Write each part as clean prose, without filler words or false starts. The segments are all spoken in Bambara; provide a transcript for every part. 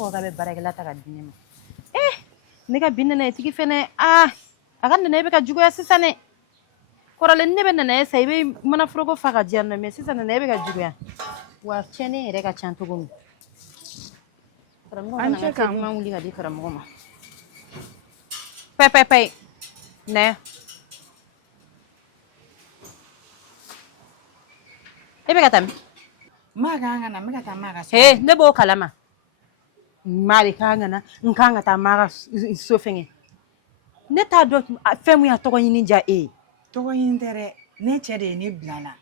ko ka be barakɛla ta ka di ne ma ne ka bin nana tigi fɛnɛ a ka nana e bɛ ka juguya sisan dɛ kɔrɔlen ne bɛ nana e sa i bɛ mana foroko fa ka diyan nɔ mais sisan nana e bɛ ka juguya wa tiɲɛni yɛrɛ ka ca cogo min karamɔgɔ fana ka kɛ man wuli ka di karamɔgɔ ma pɛ nɛ e bɛ ka taa min ma kan ka na me ka taa ma ka so ne b'o kalama ma de kan ka na n kan ka taa ma ka so fɛngɛ ne t'a dɔn fɛn min y'a tɔgɔ ɲini ja e ye tɔgɔ ɲini tɛ dɛ ne cɛ de ye ne bila la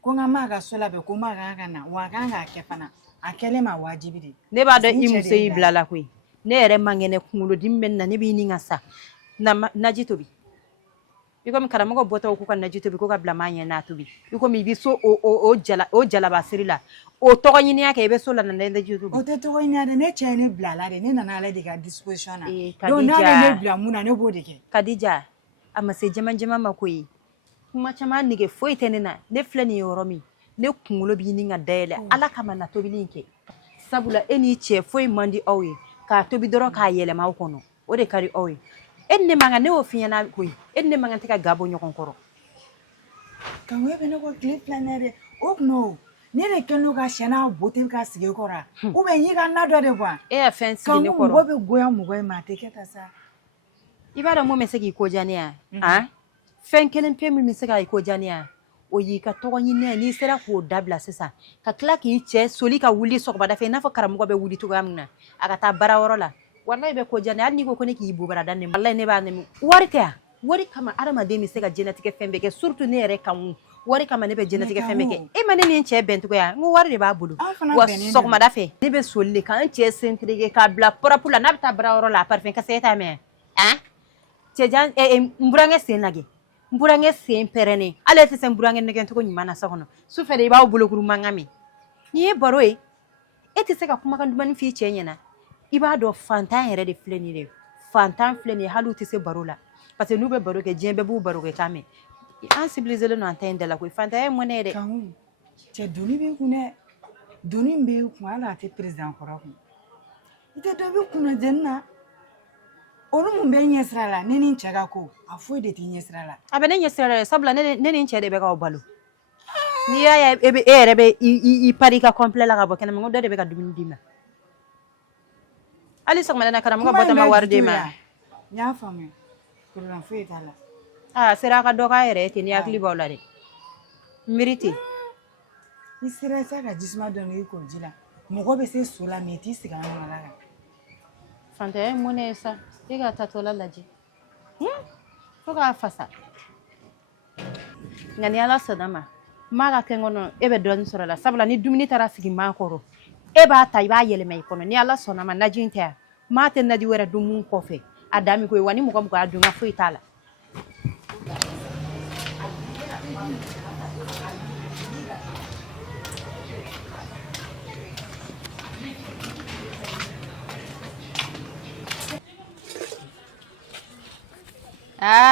ko n ka ma ka so labɛn ko ma kan ka na wa kan k'a kɛ fana a kɛlen ma wajibi de ne b'a dɔn i muso y'i bila la koyi ne yɛrɛ man kɛnɛ kunkolodimi bɛ na ne b'i ni ka sa naji tobi i komi karamɔgɔ bɔtɔ ko ka naji tobi ko ka bila maa ɲɛ n'a tobi i komi i bɛ so o jalabasiri la o tɔgɔ ɲiniya kɛ i bɛ so la nana naji tobi o tɛ tɔgɔ ɲiniya dɛ ne cɛ ye ne bila la de ne nana ale de ka disposition na donc n'ale ne bila mun na ne b'o de kɛ Kadija a ma se jama ma koyi kuma caman nege foyi tɛ ne na ne filɛ nin yɔrɔ min ne kunkolo b'i ni ka dayɛlɛ ala kama na tobili in kɛ sabula e n'i cɛ foyi man di aw ye k'a tobi dɔrɔn k'a yɛlɛma aw kɔnɔ o de ka di aw ye e ni ne man kan ne y'o f'i ɲɛna koyi e ni ne man kan tɛ ka ga bɔ ɲɔgɔn kɔrɔ kan e bɛ ne ko tile filanan dɛ o tuma o ne de kɛlen don ka siyɛn n'a bote ka sigi kɔrɔ ou bien n y'i ka na dɔ de bɔ e y'a fɛn sigi ne kɔrɔ kan mɔgɔ bɛ goya mɔgɔ ye ma a tɛ kɛ ta sa i b'a dɔn mun bɛ se k'i ko diya ne ye fɛn kelen pe min bɛ se k'i ko diya ne ye o y'i ka tɔgɔ ɲini n'i sera k'o dabila sisan ka tila k'i cɛ soli ka wuli sɔgɔmada fɛ i n'a fɔ karamɔgɔ bɛ wuli cogoya min na a ka taa baara yɔrɔ la wallahi bɛ ko diya ne hali n'i ko ne k'i bobara da ne wallahi ne b'a nɛmi wari tɛ yan wari kama adamaden bɛ se ka diɲɛlatigɛ fɛn bɛɛ kɛ surtout ne yɛrɛ kan wari kama ne bɛ diɲɛlatigɛ fɛn bɛɛ kɛ e ma ne ni n cɛ bɛn cogoya n ko wari de b'a bolo wa sɔgɔmada fɛ ne bɛ soli de k'an cɛ sentereke k'a bila propre la n'a bɛ taa baara yɔrɔ la a parfum kasa e t'a mɛn cɛjan n burankɛ sen lajɛ n burankɛ sen pɛrɛnnen ale tɛ se n burankɛ nɛgɛcogo ɲuman na so kɔnɔ su fɛ de i b'aw bolokuru mankan mɛn n'i ye baro ye e tɛ se ka kumakan dumanni f'i cɛ ɲɛna i b'a dɔn fantan yɛrɛ de filɛ nin ye fantan filɛ nin ye hali u tɛ se baro la parce que n'u bɛ baro kɛ diɲɛ bɛɛ b'u baro kɛ kan mɛn an civilisé len don an ta in da la koyi fantan ye mɔnɛ ye dɛ cɛ doni b'i kun dɛ doni b'i kun hali a tɛ président kɔrɔ kun i tɛ dɔ b'i kunna jɛni na olu mun bɛ ɲɛ sira la ne ni n cɛ ka ko a foyi de tɛ ɲɛ sira la a bɛ ne ɲɛ sira la sabula ne ni n cɛ de bɛ k'aw balo n'i y'a ye e yɛrɛ bɛ i pari ka complet la ka bɔ kɛnɛma n ko dɔ de bɛ ka dumuni d'i ma hali sɔgɔmada na karamɔgɔ bɔtɔ ma wari di ma n y'a faamuya problème foyi t'a la sera a ka dɔ k'a yɛrɛ ye ten ni hakili b'aw la dɛ miiri ten i sera sa ka jisuma dɔn i k'o ji la mɔgɔ bɛ se so la mais i t'i sigi an nɔ la kan fantanya ye mun ye sa e ka taa tɔla lajɛ fo k'a fasa nka ni ala sɔnna ma maa ka kɛ n kɔnɔ e bɛ dɔɔnin sɔrɔ la sabula ni dumuni taara sigi maa kɔrɔ e b'a ta i b'a yɛlɛma i kɔnɔ ni ala sɔnna ma naji in tɛ yan maa tɛ naji wɛrɛ dun mun kɔfɛ a dan mi ko ye wa ni mɔgɔ mɔgɔ y'a dun ka foyi t'a la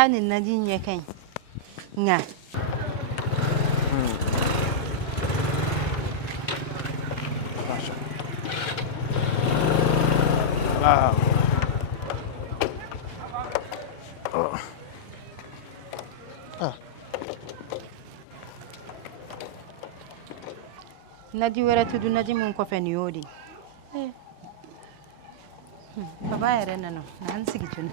nin naji ɲɛ ka ɲi nka naji wɛrɛ tɛ dun naji min kɔfɛ nin y'o de ye baba yɛrɛ nana an sigi tuni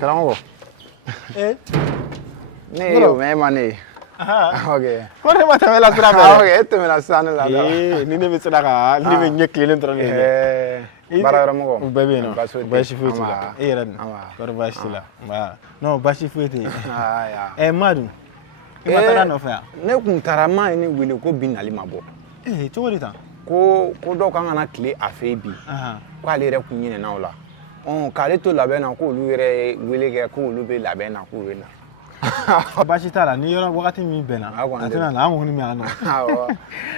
karamɔgɔ ne ye o mɛ ma ne ye ko ne ma tɛmɛ la sira fɛ e tɛmɛna sisan ne la ni ne bɛ sira kan ne bɛ ɲɛ tilenlen dɔrɔn de baarayɔrɔmɔgɔ u bɛɛ bɛ yen nɔ baasi foyi t'i la e yɛrɛ dun kɔri baasi t'i la non baasi foyi tɛ yen ma dun i ma taga nɔfɛ yan ne kun taara maa ye ne wele ko bi nali ma bɔ cogo di tan ko dɔw kan ka na tile a fɛ bi k'ale yɛrɛ kun ɲinɛna o la k'ale to labɛn na k'olu yɛrɛ ye wele kɛ k'olu bɛ labɛn na k'u bɛ na baasi t'a la ni yɔrɔ wagati min bɛnna a tɛna na an kɔni bɛ yan nɔ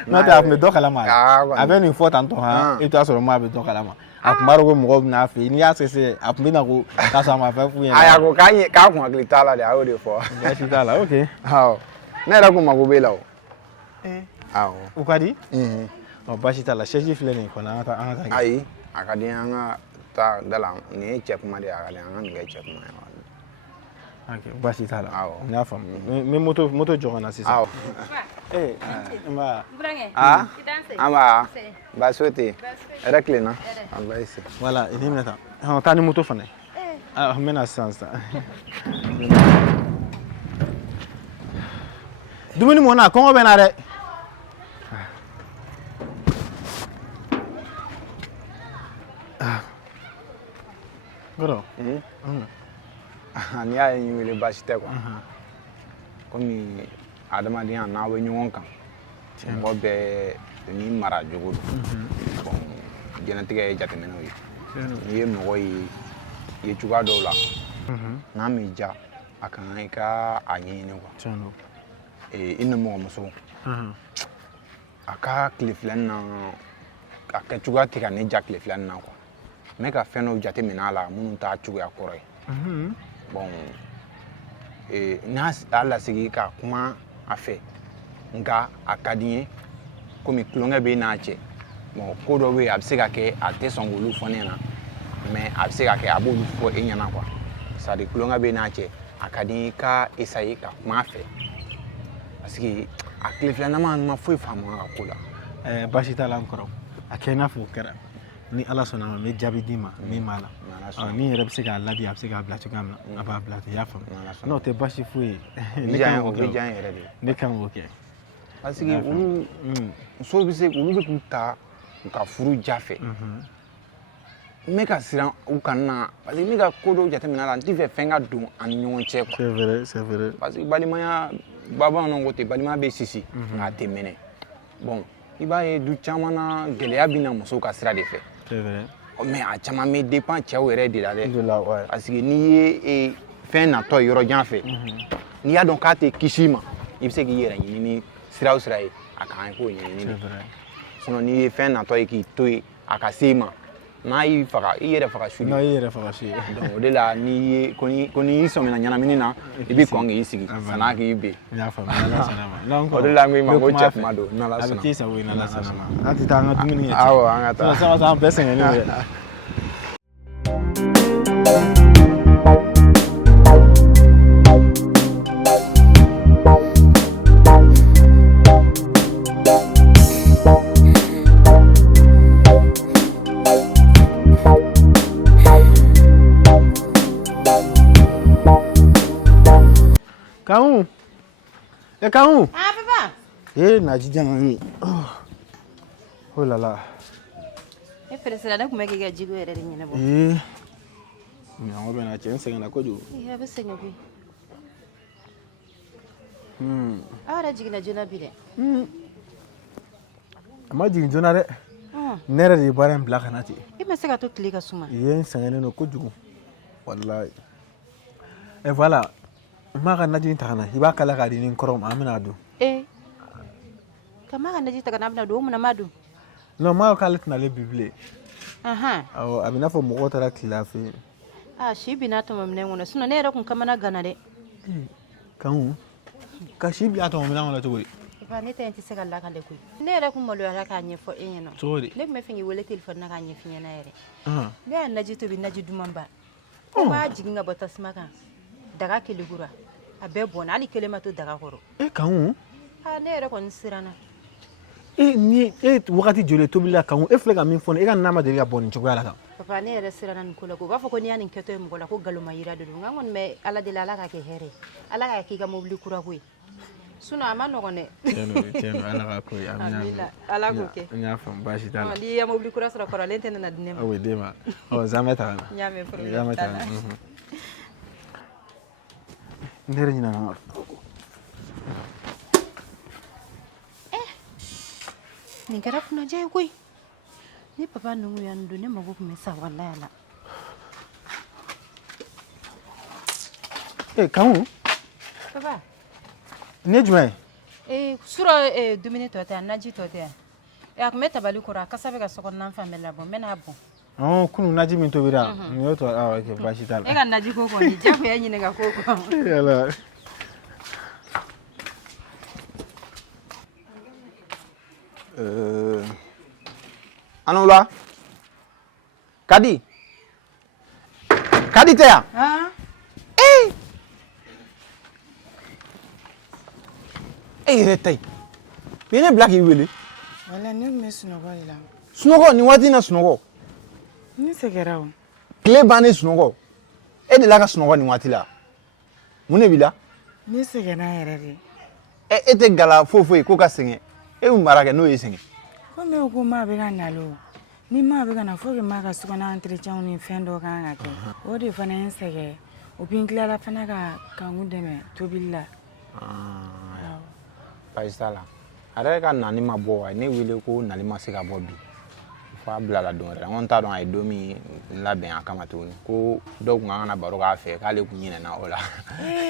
n'o tɛ a tun bɛ dɔ kalama a bɛ nin fɔ tantɔ i bɛ taa sɔrɔ maa bɛ dɔ kalama a kun b'a dɔn ko mɔgɔw bɛna fɛ n'i y'a sɛgɛsɛgɛ a kun bɛ na ko k'a sɔrɔ a ma fɛn f'u ɲɛna. a ko k'a kun hakili t'a la de a y'o de fɔ. baasi t'a la ok. awɔ ne yɛrɛ kun mago b'e la o. awɔ o ka di. baasi t'a la chaise filɛ nin ye kɔni an ka taa. ayi a ka di an ka taa da la nin ye cɛ kuma de ye a ka di an ka nin kɛ cɛ kuma ye. ok baasi t'a la. awɔ n y'a faamu n bɛ moto jɔ ka na sisan. awɔ. nba. an b'a baasi foyi tɛ yen hɛrɛ tilenna. alayi se. voilà i ni minɛ tan taa ni moto fana ye. n bɛ na sisan. dumuni mɔna kɔngɔ bɛ na dɛ. Goro. n'i y'a ye n wele baasi tɛ quoi. komi adamadenya n'a bɛ ɲɔgɔn kan mɔgɔ bɛɛ ni mara jogo don. jɛnatigɛ ye jateminɛw ye. n'i ye mɔgɔ ye cogoya dɔw la n'a m'i diya a ka kan i ka a ɲɛɲini quoi. i nimɔgɔmuso a ka tile filanin na a kɛ cogoya tɛ ka ne diya tile filanin na quoi. n bɛ ka fɛn dɔw jateminɛ a la minnu t'a cogoya kɔrɔ ye. bon n'a lasigi ka kuma a fɛ nka a ka di n ye komi tulonkɛ bɛ n'a cɛ bon ko dɔ bɛ yen a bɛ se ka kɛ a tɛ sɔn k'olu fɔ ne ɲɛna mais a bɛ se ka kɛ a b'olu fɔ e ɲɛna quoi. c'est à dire tulonkɛ bɛ n'a cɛ a ka di n ye ka essayer ka kuma a fɛ parce que a tile filanan ma foyi faamu a ka ko la. baasi t'a la n kɔrɔ a kɛ i n'a fɔ o kɛra ni ala sɔnna ma n bɛ jaabi d'i ma min b'a la min yɛrɛ bɛ se k'a ladi a bɛ se k'a bila cogoya min na a b'a bila ten i y'a faamu n'o tɛ baasi foyi ye ne kan k'o kɛ ne kan k'o kɛ parce que olu musow bɛ se olu bɛ k'u ta u ka furu ja fɛ n bɛ ka siran u kana na parce que n bɛ ka ko dɔw jateminɛ la n tɛ fɛ fɛn ka don an ni ɲɔgɔn cɛ quoi. c'est vrai c'est vrai parce que balimaya bamananw ko ten balimaya bɛ sisi nka a tɛ mɛnɛ bon i b'a ye du caman na gɛlɛya bɛ na musow ka sira de fɛ. c'est vrai mais a caman bɛ dépend cɛw yɛrɛ de la dɛ. parce que n'i ye fɛn natɔ ye yɔrɔ jan fɛ n'i y'a dɔn k'a tɛ kisi ma i bɛ se k'i yɛrɛ ɲini ni sira o sira ye a ka kan i k'o ɲɛɲini de. sinon n'i ye fɛn natɔ ye k'i to yen a ka se i ma n'a y'i faga i yɛrɛ faga su de. n'a y'i yɛrɛ faga su ye. donc o de la n'i ye ko n'i sɔmina ɲɛnamini na i bɛ kɔn k'i sigi san'a k'i ben. n y'a faamu n'ala sɔnna ma. o de la n ko i ma ko cɛ kuma don n'ala sɔnna. a bɛ k'i sago ye n'ala sɔnna ma. an tɛ taa an ka dumuni kɛ. awɔ an ka taa. sisan an bɛɛ sɛgɛnnen bɛ. Kamu, kamu. Ah papa. Naji jangan ni. Oh là là. Fɛrɛsɛrɛ ne kun bɛ k'i ka jiko yɛrɛ de ɲɛnabɔ. Mais an bɛ na cɛ n sɛgɛnna kojugu. A bɛ sɛgɛn koyi. Aw yɛrɛ jiginna joona bi dɛ. A ma jigin joona dɛ. Ne yɛrɛ de ye baara in bila ka na ten. I ma se ka to tile ka suma. I ye n sɛgɛnnen don kojugu. Walayi. Et voilà. n b'a ka naji ta ka na i b'a kala k'a di ni n kɔrɔ ma an bɛna dun. ka ma ka naji ta ka na an bɛna dun o munna ma dun. non m'a k'ale tɛna ale bi bilen. awɔ a bɛ n'a fɔ mɔgɔw taara tile a fɛ yen. si binna tɔmɔ minɛn kɔnɔ sinon ne yɛrɛ kun kamana gana dɛ. Kanku ka si bila tɔmɔ minɛn kɔnɔ cogo di. ne ta in tɛ se ka lakale koyi. ne yɛrɛ kun maloyara k'a ɲɛfɔ e ɲɛna. cogo di. ne kun bɛ fɛ k'i wele téléphone na k'a ɲɛf'i ɲɛna yɛrɛ. ne y'a naji tobi naji duman ba. ko b'a jigin ka bɔ tasuma kan. daga kelegura a bɛɛ bɔnna hali kelen ma to daga kɔrɔ. Kanku. ne yɛrɛ kɔni siranna. ni wagati joli tobila Kanku e filɛ ka min fɔ e ka n'a ma deli ka bɔ nin cogoya la kan. papa ne yɛrɛ siranna nin ko la ko u b'a fɔ ko n'i y'a nin kɛtɔ ye mɔgɔ la ko nkalon yira de don nka n kɔni bɛ ala deli ala k'a kɛ hɛrɛ ye ala k'a k'i ka mobili kura ko ye sinon a ma nɔgɔn dɛ. tiɲɛ don ala ka ko ye ala k'o kɛ. n y'a faamu baasi t'a la. n'i ye mobili kura sɔrɔ kɔrɔlen tɛ nana di ne ma. o ye den ma zan bɛ ta ka na. n y'a mɛn problème t'a la. n yɛrɛ ɲinɛna ma. nin kɛra kunajɛ ye koyi ni papa ninnu yan don ne mago tun bɛ sa walayi la. Kanku. papa. nin ye jumɛn ye. surɔ dumuni tɔ tɛ yan naji tɔ tɛ yan a tun bɛ tabali kɔrɔ a kasa bɛ ka sokɔnɔna fan bɛɛ labɔ n bɛ n'a bɔn. Oh, kunu naji min to bira. Ni to okay, bashi tal. E kan naji koko ni jafu ya nyine ga koko. Yala. Anola. Kadi. Kadi taya. Ah, Retai. Bene black you will. wala ne me sunɔgɔ de la. Sunɔgɔ ni waati na sunɔgɔ. Ne sɛgɛra o. Tile bannen sunɔgɔ. E de la ka sunɔgɔ ni waati la. Mun de b'i la? Ne sɛgɛnna yɛrɛ de. E tɛ gala foyi ko ka sɛgɛn. E bɛ mara kɛ n'o ye sɛgɛn. Komi o ko maa bɛ ka nali o. Ni maa bɛ ka na fo que maa ka sokɔnɔ entretien ni fɛn dɔ kan ka kɛ. O de fana ye n sɛgɛn. O bi n tilala fana ka n dɛmɛ tobili la. Baasi t'a la. A yɛrɛ ka nani ma bɔ wa ne wele ko nali ma se ka bɔ bi. F'a bilala don wɛrɛ. N ko t'a dɔn a ye don min labɛn a kama tuguni ko dɔw tun kan ka na baro k'a fɛ k'ale tun ɲinɛna o la.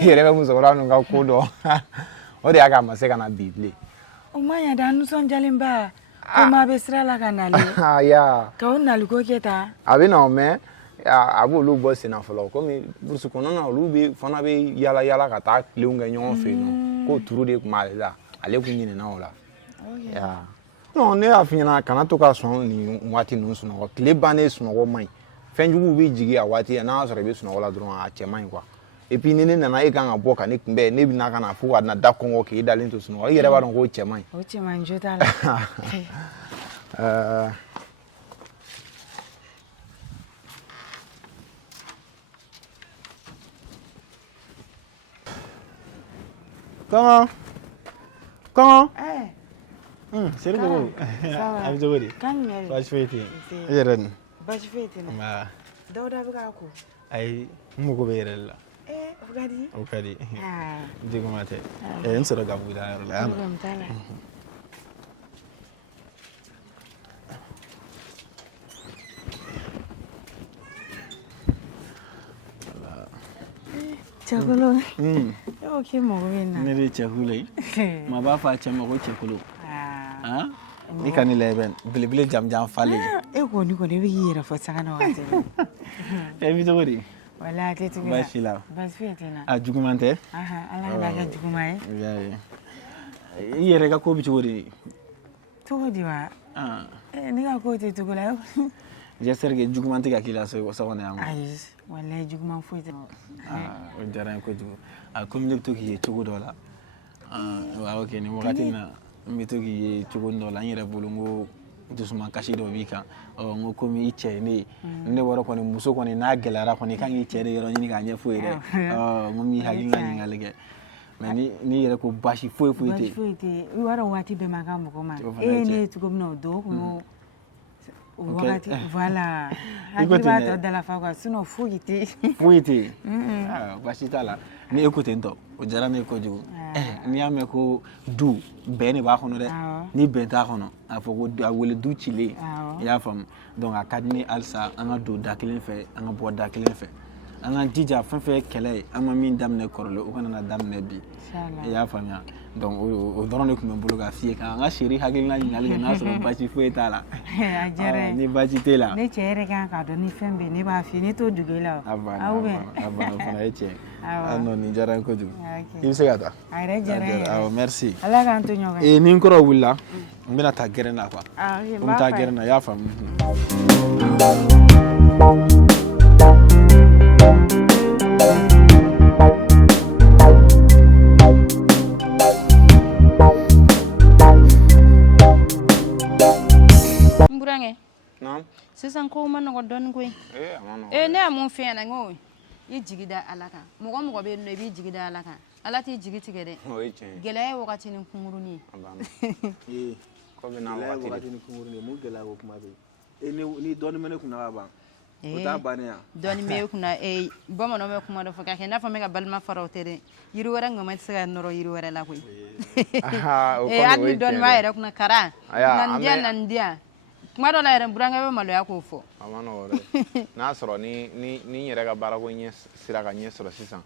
I yɛrɛ bɛ musokɔrɔba ninnu ka ko dɔn. O de y'a kɛ a ma se ka na bi bilen. O ma ɲa da nisɔndiyalenba. Ko maa bɛ sira la ka nali. Ya. Ka o naliko kɛ ta. A bɛ na mɛ a b'olu bɔ sen na fɔlɔ komi burusi kɔnɔna olu fana bɛ yala yala ka taa tilenw kɛ ɲɔgɔn fɛ yen nɔ k'o turu de tun b'ale la ale tun ɲinɛna o la. Non ne y'a f'i ɲɛna kana to ka sɔn nin waati ninnu sunɔgɔ tile bannen sunɔgɔ man ɲi fɛnjuguw bɛ jigin a waati n'a y'a sɔrɔ i bɛ sunɔgɔ la dɔrɔn a cɛ man ɲi quoi et puis ni ne nana e kan ka bɔ ka ne kunbɛn ne bɛna ka na fo ka na da kɔngɔ k'e dalen to sunɔgɔ i yɛrɛ b'a dɔn k'o cɛ man ɲi. O cɛ man ɲi jo t'a la. Kɔngɔ. Ça Seri dogo. va. A bɛ cogo di? Kan jumɛn? Baasi foyi tɛ yen. E yɛrɛ dun? Baasi foyi tɛ na. Nba. Dawuda bɛ k'a ko. Ayi, n mago bɛ yɛrɛ de la. O ka di. O ka di. Ah. Jiguma tɛ. N sɔrɔ ka bɔ i la yɔrɔ la. Problem t'a la. Cɛkolo. E ko k'i mago bɛ n na. Ne de ye cɛkulu ye. Maa b'a fɔ a cɛ ma ko cɛkulu. I ka ne layɛ bɛ belebele jamujan falen. E kɔni i bɛ k'i yɛrɛ fɔ sanga na waati la. E bɛ cogo di? Wala a tɛ tugu la. Baasi la. Baasi foyi tɛ na. A juguman tɛ? Ala kana kɛ juguman ye. I y'a ye. I yɛrɛ ka ko bɛ cogo di? Cogo di wa? Ne ka ko tɛ cogo la. J'espère que juguman tɛ ka k'i la so kɔnɔ yan. Ayi walayi juguman foyi tɛ. O diyara n ye kojugu. Komi ne bɛ to k'i ye cogo dɔ la. Ok nin wagati in na n bɛ to k'i ye cogo dɔ la n yɛrɛ bolo n ko dusuma kasi dɔ b'i kan n ko komi i cɛ ye ne ye ne wɔɔrɔ kɔni muso kɔni n'a gɛlɛyara kɔni i kan k'i cɛ de yɔrɔ ɲini k'a ɲɛfɔ ye dɛ n ko n b'i hakilina ɲininkali kɛ mais ni yɛrɛ ko baasi foyi tɛ. Baasi foyi tɛ i b'a dɔn waati bɛɛ ma kan mɔgɔ ma e ye ne ye cogo min na o don o kun y'o wagati voilà hakili b'a tɔ dalafa quoi sinon foyi tɛ yen. Foyi tɛ yen baasi t'a la ni e ko ten tɔ o diyara ne ye kojugu n'i y'a mɛn ko du bɛn de b'a kɔnɔ dɛ ni bɛn t'a kɔnɔ a fɔ ko a wele du cilen i y'a faamu donc a ka di ne halisa an ka don da kelen fɛ an ka bɔ da kelen fɛ an ka jija fɛn fɛn ye kɛlɛ ye an ma min daminɛ kɔrɔlen o kana na daminɛ bi i y'a faamuya donc o dɔrɔn de tun bɛ n bolo k'a f'i ye k'an ka seri hakilina ɲininkali kɛ n'a sɔrɔ baasi foyi t'a la a diyara ni baasi t'e la ne cɛ yɛrɛ kan k'a dɔn ni fɛn bɛ yen ne b'a f'i ye ne t'o dogo i la o a banna o fana ye tiɲɛ non nin diyara n ye kojugu i bɛ se ka taa a yɛrɛ diyara n ye awɔ merci ala k'an to ɲɔgɔn ye ni n kɔrɔ wulila n bɛna taa gɛrɛn na quoi n bɛ taa gɛrɛn na i y'a faamu sisan ko ma nɔgɔ dɔɔnin koyi ne y'a mun f'i ɲɛna n ko i jigi da ala kan mɔgɔ mɔgɔ bɛ yen nɔ i b'i jigi da ala kan ala t'i jigi tigɛ dɛ gɛlɛya ye wagati ni kunkurunin ye gɛlɛya ye wagati ni kunkurunin ye mun gɛlɛya ko kuma bɛ yen ni dɔɔnin bɛ ne kunna ka ban o t'a bannen yan dɔɔnin bɛ e kunna bamananw bɛ kuma dɔ fɔ k'a kɛ i n'a fɔ n bɛ ka balima fara o tɛ dɛ yiri wɛrɛ ŋɔmɛ tɛ se ka nɔrɔ yiri wɛrɛ la koyi hali ni dɔɔnin b'a yɛrɛ kunna kara na nin diyan kuma dɔ la yɛrɛ burankɛ bɛ maloya k'o fɔ a ma nɔgɔ dɛ n'a sɔrɔ ni n yɛrɛ ka baarako ɲɛ sera ka ɲɛ sɔrɔ sisan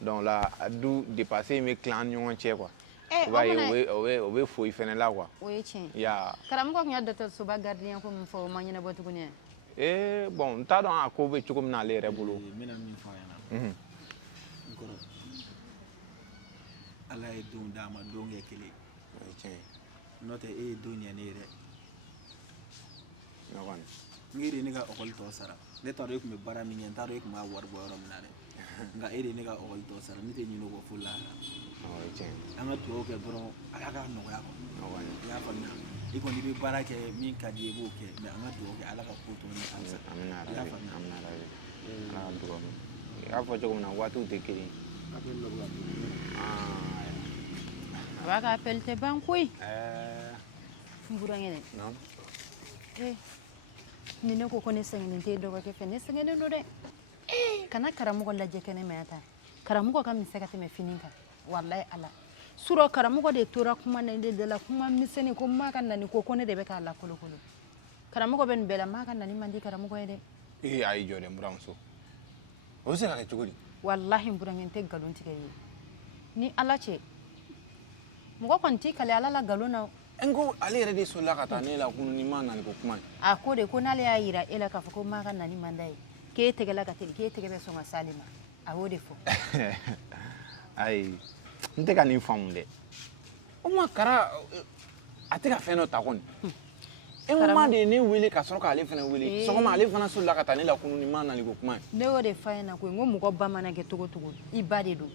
donc la du dépassé in bɛ tila an ni ɲɔgɔn cɛ quoi i b'a ye o bɛ foyi fɛnɛ la quoi o ye tiɲɛ karamɔgɔ tun y'a dɔgɔtɔrɔsoba gardien ko min fɔ o ma ɲɛnabɔ tuguni bon n t'a dɔn a ko bɛ cogo min na ale yɛrɛ bolo. n bɛna min fɔ a ɲɛna n kɔrɔ ala ye don d'a ma don kɛ kelen o ye tiɲɛ ye. n'o tɛ e ye don ɲɛ ne ye dɛ ne kɔni n k'e de ye ne ka ɔkɔli tɔ sara ne t'a dɔn e tun bɛ baara min kɛ n t'a dɔn e tun b'a wari bɔ yɔrɔ min na dɛ nka e de ye ne ka ɔkɔli tɔ sara ne tɛ ɲinɛ o kɔ fo lahara o ye tiɲɛ ye. an ka dugawu kɛ dɔrɔn ala k'a nɔgɔya kɔnɔ ne kɔni i y'a faamuya i kɔni bɛ baara kɛ min ka di i b'o kɛ mɛ an ka dugawu kɛ ala ka ko to ni halisa amina i y'a faamuya amina ala ka dugawu kɛ i y'a fɔ cogo min na waatiw tɛ kelen ye. a bɛ lɔbɔ ka don a b'a ka appel tɛ ban koyi non. n burankɛ ni ne ko ne sɛgɛnnen tɛ dɔgɔkɛ fɛ ne sɛgɛnnen don dɛ kana karamɔgɔ lajɛ kɛnɛ ma yan ta karamɔgɔ ka misɛ ka tɛmɛ fini kan walayi ala surɔ karamɔgɔ de tora kuma na de la kuma misɛnnin ko maa ka nani ko ne de bɛ k'a la kolokolo karamɔgɔ bɛ nin bɛɛ la maa ka nani man di karamɔgɔ ye dɛ a y'i jɔ dɛ n buramuso o bɛ se ka kɛ cogo di. walahi n burankɛ n tɛ nkalon tigɛ ye ni ala cɛ mɔgɔ kɔni t'i kale ala la nkalon na n ko ale yɛrɛ de solila ka taa ne la kunun ni ma nani ko kuma ye. a ko de ko n'ale y'a yira e la k'a fɔ ko maa ka nani man d'a ye k'e tɛgɛla ka teli k'e tɛgɛ bɛ sɔn ka s'ale ma a y'o de fɔ. ayi n tɛ ka nin faamu dɛ o ma kara a tɛ ka fɛn dɔ ta kɔni e ma de ye ne wele ka sɔrɔ k'ale fana wele sɔgɔma ale fana solila ka taa ne la kunun ni ma nani ko kuma ye. ne y'o de f'a ɲɛna koyi n ko mɔgɔ ba mana kɛ cogo cogo i ba de don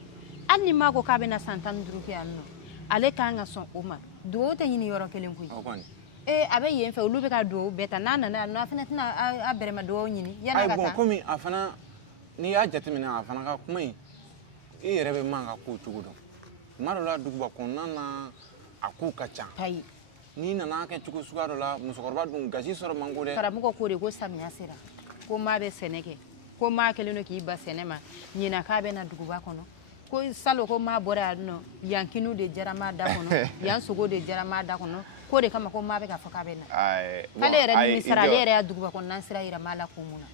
hali ni maa ko k'a bɛna san 15 kɛ yan nɔ ale k'an ka sɔn o ma dugawu tɛ ɲini yɔrɔ kelen koyi. o kɔni. a bɛ yen fɛ olu bɛ ka dugawu bɛɛ ta n'a nana yan nɔ a fana tɛna a bɛrɛma dugawu ɲini yan'a ka taa. ayi bɔn komi a fana n'i y'a jateminɛ a fana ka kuma in e yɛrɛ bɛ man ka ko cogo dɔn tuma dɔ la duguba kɔnɔna na a kow ka ca. ayi n'i nana kɛ cogo suguya dɔ la musokɔrɔba dun gasi sɔrɔ man go dɛ. karamɔgɔ ko de ko samiya sera ko maa bɛ sɛnɛ kɛ ko maa kɛlen don k'i ba sɛnɛ ma ɲina k'a bɛ na duguba kɔnɔ ko salon ko maa bɔra yan nɔ yan kiniw de jara maa da kɔnɔ yan sogo de jara maa da kɔnɔ ko de kama ko maa bɛ k'a fɔ k'a bɛ na k'ale yɛrɛ nimisara ale yɛrɛ y'a duguba kɔnɔna sira yira maa la kun mun na.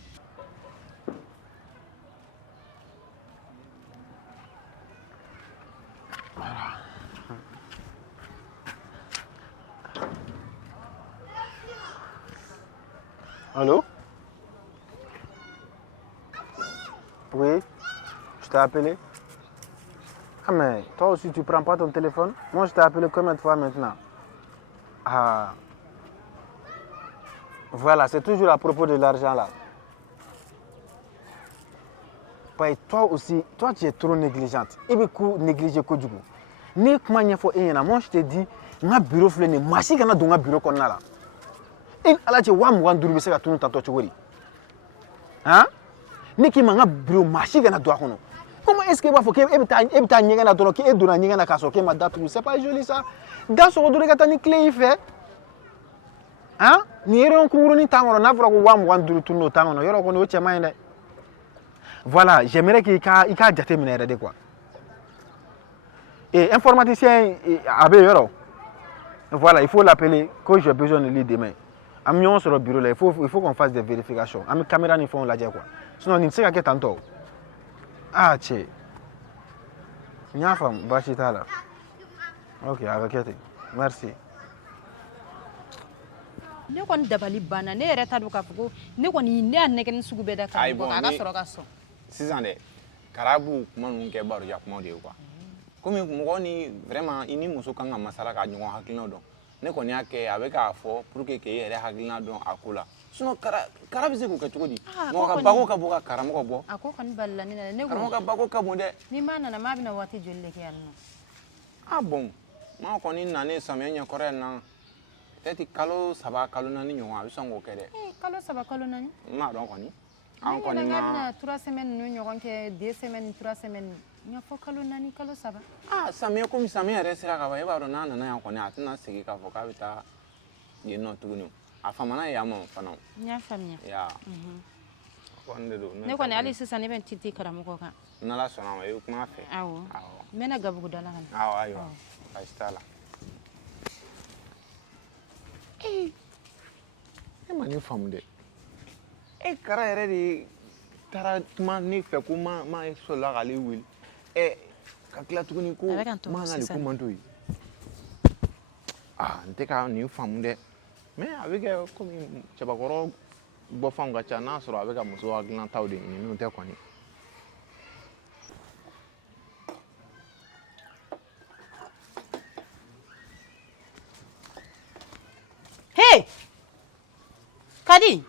Allô? Oui, je t'ai appelé. Ah mais toi aussi tu prends pas ton téléphone? Moi je t'ai appelé combien de fois maintenant? Ah. Voilà, c'est toujours à propos de l'argent là. Bah, toi aussi, toi tu es trop négligente. Et bien coup négligé quoi du coup? Ni comment il faut moi je te dis, ma bureau flâne, moi si qu'on a dans un bureau qu'on a là. Et ala cɛ 25 bɛ se ka tunun tantɔ cogo di han ne k'i ma n ka bureau maa si kana don a kɔnɔ comment est-ce que e b'a fɔ k'e bɛ taa ɲɛgɛn na dɔrɔn k'e donna ɲɛgɛn na k'a sɔrɔ k'e ma da tugu c'est pas joli ça da sɔgɔ dɔrɔn i ka taa ni tile y'i fɛ han nin yɔrɔ kunkurunin t'an kɔnɔ n'a fɔra ko 25 tunun o t'an kɔnɔ yɔrɔ kɔni o cɛ man ɲi dɛ voilà j'aimerais k'i k'a jateminɛ yɛrɛ de quoi et informaticien a bɛ yɔrɔ voilà il faut l'appeler que j'ai besoin de lui demain. Amions sur le bureau là, il faut qu'on fasse des vérifications. Ami caméra ni font la quoi. Sinon ni sait qu'à tantôt. Ah tché. Nya femme, bachita là. OK, avec merci. ne kɔni dabali banna ne yɛrɛ ta don k'a fɔ ko ne kɔni ne y'a nɛgɛ ni sugu bɛɛ da k'a bɔ k'a ka sɔrɔ ka sɔn. sisan dɛ karabu kuma ninnu kɛ baroja kumaw de ye quoi. Komi mɔgɔ ni vraiment i ni muso kan ka masala ka ɲɔgɔn hakilinaw dɔn. Ne kɔni y'a kɛ a bɛ k'a fɔ pour que k'e yɛrɛ hakilina dɔn a ko la sinon kara bɛ se k'o kɛ cogo di mɔgɔ ka bako ka bɔ ka karamɔgɔ bɔ a ko kɔni balila ne la ne ko karamɔgɔ ka bako ka bon dɛ ni maa nana maa bɛna waati joli de kɛ yan nɔ ah bon maa kɔni nanen samiya ɲɛkɔrɔ yan na peut-être kalo 3 kalo 4 ɲɔgɔn a bɛ sɔn k'o kɛ dɛ kalo 3 kalo 4 n m'a dɔn kɔni an kɔni ma bɛna 3 semaines ninnu ɲɔgɔn kɛ 2 semaines 3 semaines n y'a fɔ kalo 4 kalo 3 ah samiya komi samiya yɛrɛ sera ka ban e b'a dɔn n'a nana yan kɔni a tɛna segin k'a fɔ k'a bɛ taa yen nɔ tuguni a famana yan ma fana n y'a faamuya ya kɔni de don ne kɔni hali sisan ne bɛ n titi karamɔgɔ kan n'ala sɔnna ma i bɛ kuma a fɛ awɔ n bɛna gabuguda la ka na awɔ ayiwa baasi t'a la e ma nin faamu dɛ e kara yɛrɛ de taara kuma ne fɛ ko ma sɔrɔla k'ale wele ka tila tuguni ko ma n'ale ko man d'o ye n tɛ ka nin faamu dɛ mais a bɛ kɛ komi cɛbakɔrɔ bɔ fanw ka ca n'a sɔrɔ a bɛ ka muso hakilinataw de ɲini n'o tɛ kɔni. Hey! Kadi.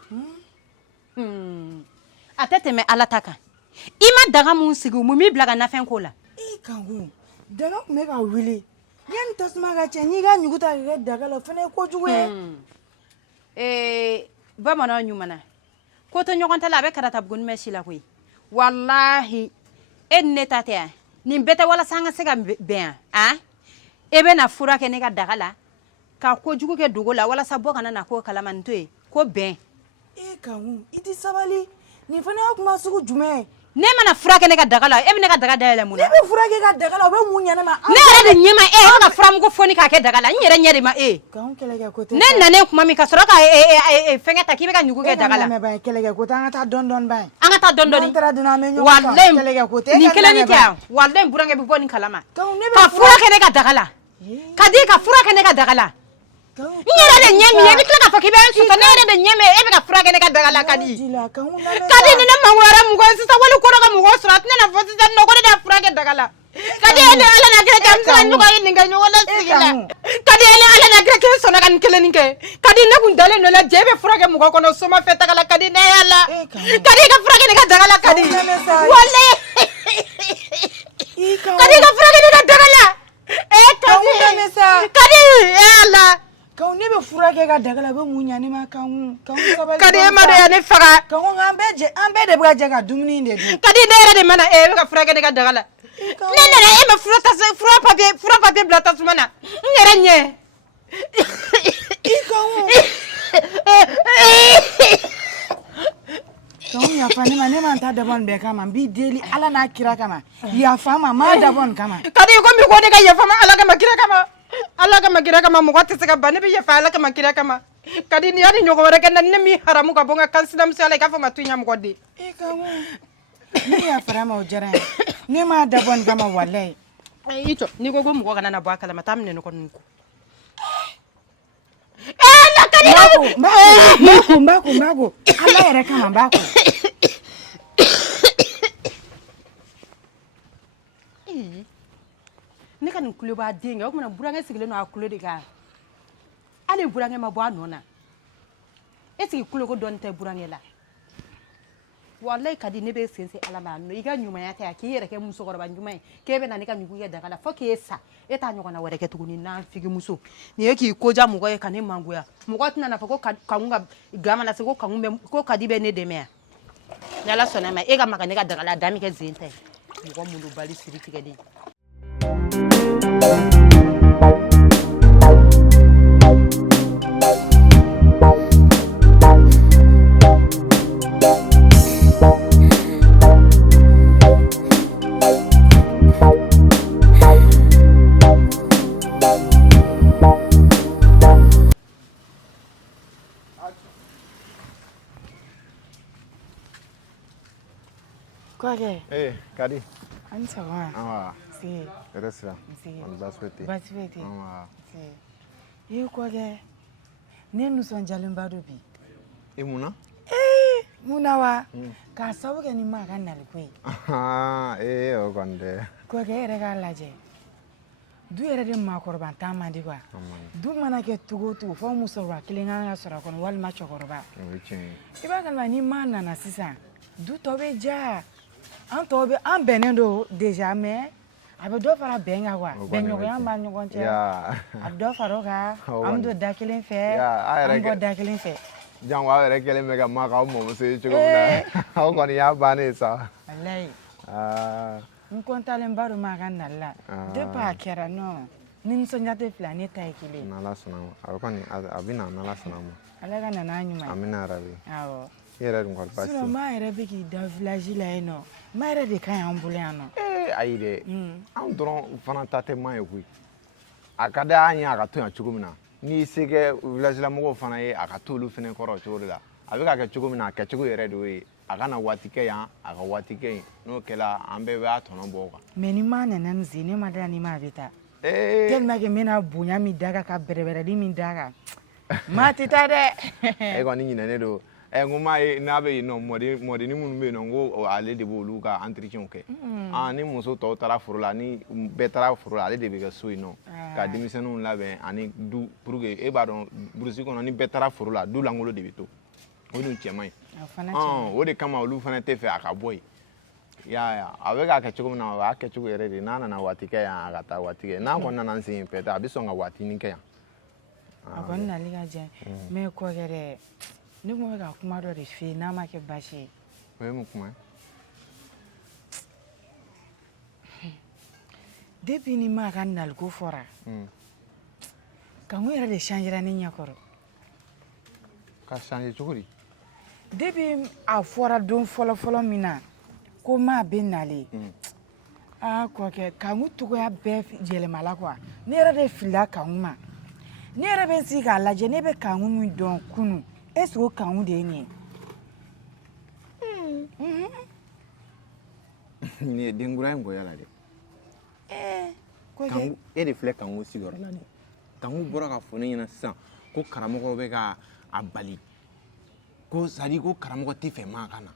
A tɛ tɛmɛ Ala ta kan. I ma daga mun sigi mun b'i bila ka nafɛn ko la. Kanku daga tun bɛ ka wuli yanni tasuma ka cɛ n'i ka ɲugu ta kɛ daga la o fana ye kojugu ye. Bamananw ɲumana ko to ɲɔgɔn ta la a bɛ karata buguni mɛn si la koyi. Wallahi e ni ne ta tɛ yan nin bɛɛ tɛ walasa an ka se ka bɛn yan e bɛ na fura kɛ ne ka daga la ka kojugu kɛ dogo la walasa bɔ kana na ko kalama nin to ye ko bɛn. Kanku i tɛ sabali nin fana y'a kuma sugu jumɛn ye. Ne mana fura kɛ ne ka daga la e bɛ ne ka daga dayɛlɛ mun na. Ne bɛ fura kɛ ka daga la o bɛ mun ɲɛna ma. Ne yɛrɛ de ɲɛ ma e bɛ ka furamugu fɔni k'a kɛ daga la n yɛrɛ ɲɛ de ma e. Kanku kɛlɛkɛ ko tɛ. Ne nanen kuma min ka sɔrɔ ka fɛngɛ ta k'i bɛ ka ɲugu kɛ daga la. Kɛlɛkɛ ko tɛ an ka taa dɔɔni ba ye. An ka taa dɔɔni. N'an taara dun an bɛ ɲɔgɔn kan kɛlɛkɛ ko tɛ. Nin kelen ni tɛ yan walayi burankɛ bɛ bɔ nin kalama. Ka fura kɛ ne ka daga la. Ka di ka fura kɛ ne ka daga la. N yɛrɛ de ɲɛ min ye i bɛ tila k'a fɔ k'i bɛ n suta ne yɛrɛ de ɲɛ min e bɛ ka fura kɛ ne ka daga la Kadi. Kadi ni ne mangoyara mɔgɔ ye sisan wali ko dɔ ka mɔgɔ sɔrɔ a tɛna na fɔ sisan nɔ ko ne de y'a fura kɛ daga la. Kadi e ni Ala n'a kira cɛ an bɛ se ka ɲɔgɔn ye nin kɛ ɲɔgɔn la sigi la. Kadi e ni Ala n'a kira k'e sɔnna ka nin kelen nin kɛ. Kadi ne kun dalen don la jɛ e bɛ fura kɛ mɔgɔ kɔnɔ somafɛ taga la Kadi ne yala. Kadi e ka fura kɛ ne ka daga la Kadi. Walayi. Kadi e ka fura kɛ ne ka daga la. Kadi e Ala. Kanku ne bɛ fura kɛ ka daga la a bɛ mun ɲa ne ma Kanku. Kadi e ma dɔn yan ne faga. Kanku an bɛɛ de bɛ ka jɛ ka dumuni de dun. Kadi ne yɛrɛ de mana e bɛ ka fura kɛ ne ka daga la. Ne nana e ma fura papier bila tasuma na n yɛrɛ ɲɛ. Kanku yafa ne ma ne ma n ta dabɔ nin bɛɛ kama n b'i deli Ala n'a kira kama yafa n ma n m'a dabɔ nin kama. Kadi ko min ko ne ka yafa ma Ala kama kira kama. Ala kama kira kama mɔgɔ tɛ se ka ban ne bɛ yafa Ala kama kira kama. Kadi ni hali ɲɔgɔn wɛrɛ kɛ na ne min haramu ka bɔ n ka kan sinamusoya la i k'a fɔ ma to ɲɛ mɔgɔ de. Kanku ne yafara ma o diyara n ye ne m'a dabɔ nin kama walayi. I jɔ n'i ko mɔgɔ kana na bɔ a kalama taa minɛ ne kɔni ko. N b'a ko Ala yɛrɛ kama n b'a ko. Ne ka nin kulo b'a den kɛ o kumana burankɛ sigilen don a kulo de kan hali burankɛ ma bɔ a nɔ na est ce que kulo ko dɔɔni tɛ burankɛ la walayi Kadi ne bɛ sen Ala ma i ka ɲumanya tɛ k'i yɛrɛ kɛ musokɔrɔba ɲuman ye k'e bɛ na ne ka ɲugu kɛ daga la fo k'e sa e t'a ɲɔgɔnna wɛrɛ kɛ tuguni n'an figimuso nin ye k'i koja mɔgɔ ye ka ne mangoya mɔgɔ tɛna na fɔ ko Kanku ka ga mana se ko Kadi bɛ ne dɛmɛ yan ni Ala sɔnna ma e ka maga ne ka daga la da min kɛ zen ta ye mɔgɔ mun don bali siri tigɛlen. Kadi. Ani sɔgɔma. Anwa. Si. Hɛrɛ sira. Si. Baasi foyi tɛ. Baasi foyi tɛ. Anwa. Si. Kɔkɛ ne nisɔndiyalenba don bi. I mun na? Mun na wa k'a sababu kɛ nin maa ka naliko ye. O kɔni tɛ. Kɔkɛ e yɛrɛ k'a lajɛ du yɛrɛ de maakɔrɔba tan man di quoi. Du mana kɛ cogo o cogo fɔ musokɔrɔba kelen kan ka sɔrɔ a kɔnɔ walima cɛkɔrɔba. O ye tiɲɛ ye. I b'a kalama ni maa nana sisan du tɔ bɛ diya an bɛnnen don déjà mais a bɛ dɔ fara bɛn kan quoi bɛnɲɔgɔnya b'a ɲɔgɔn cɛ a bɛ dɔ fara o kan an bɛ don da kelen fɛ an bɔ da kelen fɛ. Jango aw yɛrɛ kɛlen bɛ ka makaw mɔmuso ye cogo min na aw kɔni y'a bannen sa. Walayi n kɔntalenba don maa ka nali la depuis a kɛra non ni nisɔndiya tɛ fila ne ta ye kelen ye. N'Ala sɔnna ma a kɔni a bɛ na n'Ala sɔnna ma. Ala ka na n'a ɲuman ye. Amina yarabi. Awɔ. I yɛrɛ dun kɔni baasi. Sinon maa yɛrɛ bɛ k'i da village la yen nɔ maa yɛrɛ de ka ɲi an bolo yan nɔ. Ayi dɛ anw dɔrɔn fana ta tɛ maa ye koyi a ka d'an ye a ka to yan cogo min na n'i se kɛ village la mɔgɔw fana ye a ka to olu fana kɔrɔ o cogo de la a bɛ ka kɛ cogo min na a kɛcogo yɛrɛ de y'o ye a ka na waati kɛ yan a ka waati kɛ yen n'o kɛla an bɛɛ b'a tɔnɔ bɔ o kan. Mais ni maa nana nin zen ne ma da ni maa bɛ taa tellement que n bɛna bonya min d'a kan ka bɛrɛbɛrɛli min d'a kan maa tɛ taa dɛ. E kɔni ɲinɛnen don ngoma n'a bɛ yen nɔ mɔdenni minnu bɛ yen nɔ n ko ale de b'olu ka entretien kɛ ni muso tɔw taara foro la ni bɛɛ taara foro la ale de bɛ kɛ so yen nɔ ka denmisɛnninw labɛn ani du pour que e b'a dɔn burusi kɔnɔ ni bɛɛ taara foro la du lankolon de bɛ to o dun cɛ man ɲi o de kama olu fana tɛ fɛ a ka bɔ yen a bɛ k'a kɛ cogo min na a b'a kɛ cogo yɛrɛ de n'a nana waati kɛ yan a ka taa waati kɛ n'a kɔni nana n sen fɛ a bɛ sɔn ka waatinin kɛ yan a kɔni nali ka jan mais kɔkɛ dɛ ne tun bɛ ka kuma dɔ de f'i ye n'a ma kɛ baasi ye o ye mun kuma ye depuis ni ma ka naliko fɔra kanku yɛrɛ de changera ne ɲɛkɔrɔ ka changer cogo di depuis a fɔra don fɔlɔ-fɔlɔ min na ko maa bɛ nale kɔkɛ kanku togoya bɛɛ yɛlɛmala quoi ne yɛrɛ de filila kanku ma ne yɛrɛ bɛ sigi k'a lajɛ ne bɛ kanku min dɔn kunun est-ce que o kanku de ye nin ye nin ye denkura in goya la dɛ kanku e de filɛ kanku sigiyɔrɔ la dɛ kanku bɔra ka fɔ ne ɲɛna sisan ko karamɔgɔ bɛ ka a bali ko sadi ko karamɔgɔ tɛ fɛ maa ka na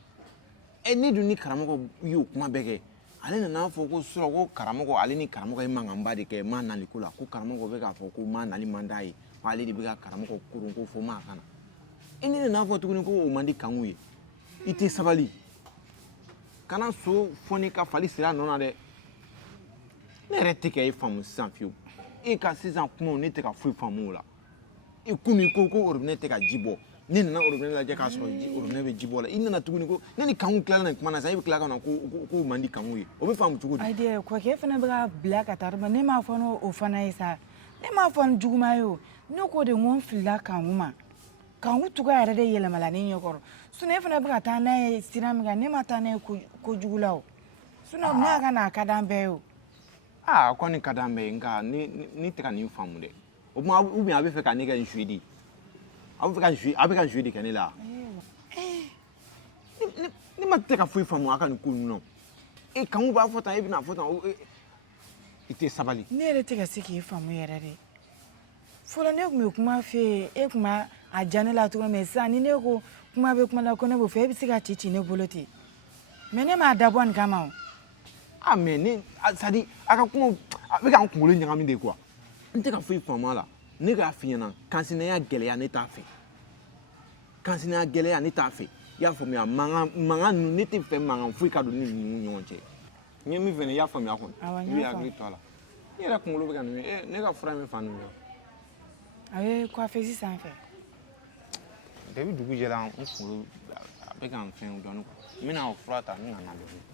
ne dun ni karamɔgɔ y'o kuma bɛɛ kɛ ale nana fɔ ko sɔrɔ ko karamɔgɔ ale ni karamɔgɔ ye mankanba de kɛ maa naliko la ko karamɔgɔ bɛ k'a fɔ ko maa nali man d'a ye ko ale de bɛ ka karamɔgɔ koron ko fɔ maa ka na ne nana fɔ tuguni ko o man di kanku ye i tɛ sabali kana so fɔni ka fali sira nɔ na dɛ ne yɛrɛ tɛ ka e faamu sisan fiyewu e ka sisan kumaw ne tɛ ka foyi faamu o la e kunu i ko robinet tɛ ka ji bɔ ne nana robinet lajɛ k'a sɔrɔ robinet bɛ ji bɔ la i nana tuguni ko ne ni kanku tilala nin kuma na sisan e bɛ tila ka na ko man di kanku ye o bɛ faamu cogo di. ayi kɔkɛ e fana bɛ ka bila ka taa ne m'a fɔ n'o fana ye sa ne m'a fɔ ni juguman ye o ne ko de ko n filila kanku ma kanku cogoya yɛrɛ de yɛlɛmala ne ɲɛkɔrɔ sinon e fana bɛ ka taa n'a ye sira min kan ne ma taa n'a ye kojugu la o sinon n'a ka na a ka d'an bɛɛ ye o. a kɔni ka d'an bɛɛ ye nka ne tɛ ka nin faamu dɛ o tuma ou bien a bɛ fɛ ka ne kɛ n jouer de a bɛ ka jouer de kɛ ne la ne ma tɛ ka foyi faamu a ka nin ko ninnu na e kanku b'a fɔ tan e bɛna fɔ tan i tɛ sabali. ne yɛrɛ tɛ ka se k'e faamu yɛrɛ de fɔlɔ ne tun bɛ kuma f'e ye e tun b'a diya ne la cogo min sisan ni ne ko kuma bɛ kuma la ko ne b'o fɛ e bɛ se ka ci ne bolo ten mais ne m'a dabɔ nin kama o. mais ne sadi a ka kuma a bɛ k'an kunkolo ɲagami de quoi n tɛ ka foyi faamu a la ne k'a f'i ɲɛna kansinaya gɛlɛya ne t'a fɛ kansinaya gɛlɛya ne t'a fɛ i y'a faamuya mankan ninnu ne tɛ fɛ mankan foyi ka don ne ninnu ɲɔgɔn cɛ n ye min fɛ nin i y'a faamuya kɔni i bɛ hakili to a la ne yɛrɛ kunkolo bɛ ka nin ne ka fura in bɛ fan nin fɛ. a bɛ coiffeuse sanfɛ. depuis dugu jɛra n kunkolo a bɛ ka n fɛn dɔɔnin n bɛna o fura ta n nana dɔɔnin.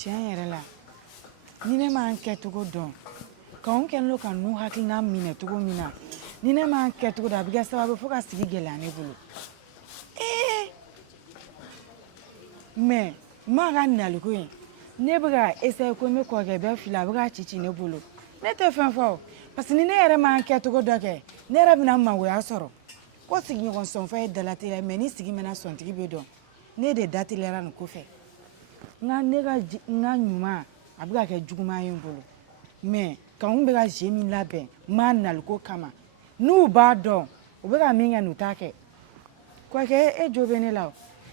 tiɲɛ yɛrɛ la ni ne m'an kɛcogo dɔn k'anw kɛlen don ka n'u hakilina minɛ cogo min na ni ne m'an kɛcogo dɔn a bɛ kɛ sababu fo ka sigi gɛlɛya ne bolo mais maa ka naliko in ne bɛ ka essayer ko n bɛ kɔkɛ bɛɛ fili a bɛ ka ci ne bolo ne tɛ fɛn fɔ parce que ni ne yɛrɛ m'an kɛcogo dɔ kɛ ne yɛrɛ bɛna mangoya sɔrɔ ko sigiɲɔgɔn sɔnfɔ ye dalateliya mais ni sigi mɛna sɔntigi bɛ dɔn ne de dateliyara nin ko fɛ ne ka ɲuman a bɛ ka kɛ juguman ye n bolo mais kanku bɛ ka jeu min labɛn maa naliko kama n'u b'a dɔn u bɛ ka min kɛ n'u t'a kɛ kɔkɛ e jo bɛ ne la o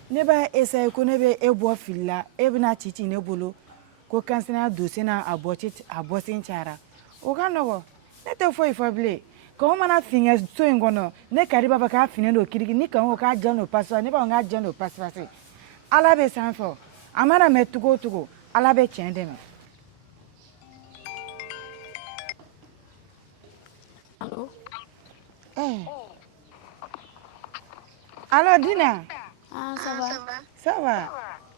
ne b'a essayer ko ne bɛ e bɔ fili la e bɛna ci ne bolo ko kansinaya dossier n'a a bɔsen cayara o ka nɔgɔn ne tɛ foyi fɔ bilen kanku mana fiɲɛ so in kɔnɔ ne kadi b'a fɔ k'a finnen don kiriki ni kanku k'a jɛn don pasi ne b'a fɔ k'a jɛn don pasi ala bɛ sanfɛ a mana mɛn cogo o cogo ala bɛ tiɲɛ dɛmɛ. Allô? Allô, Dina? Ah, ça va? Ça va?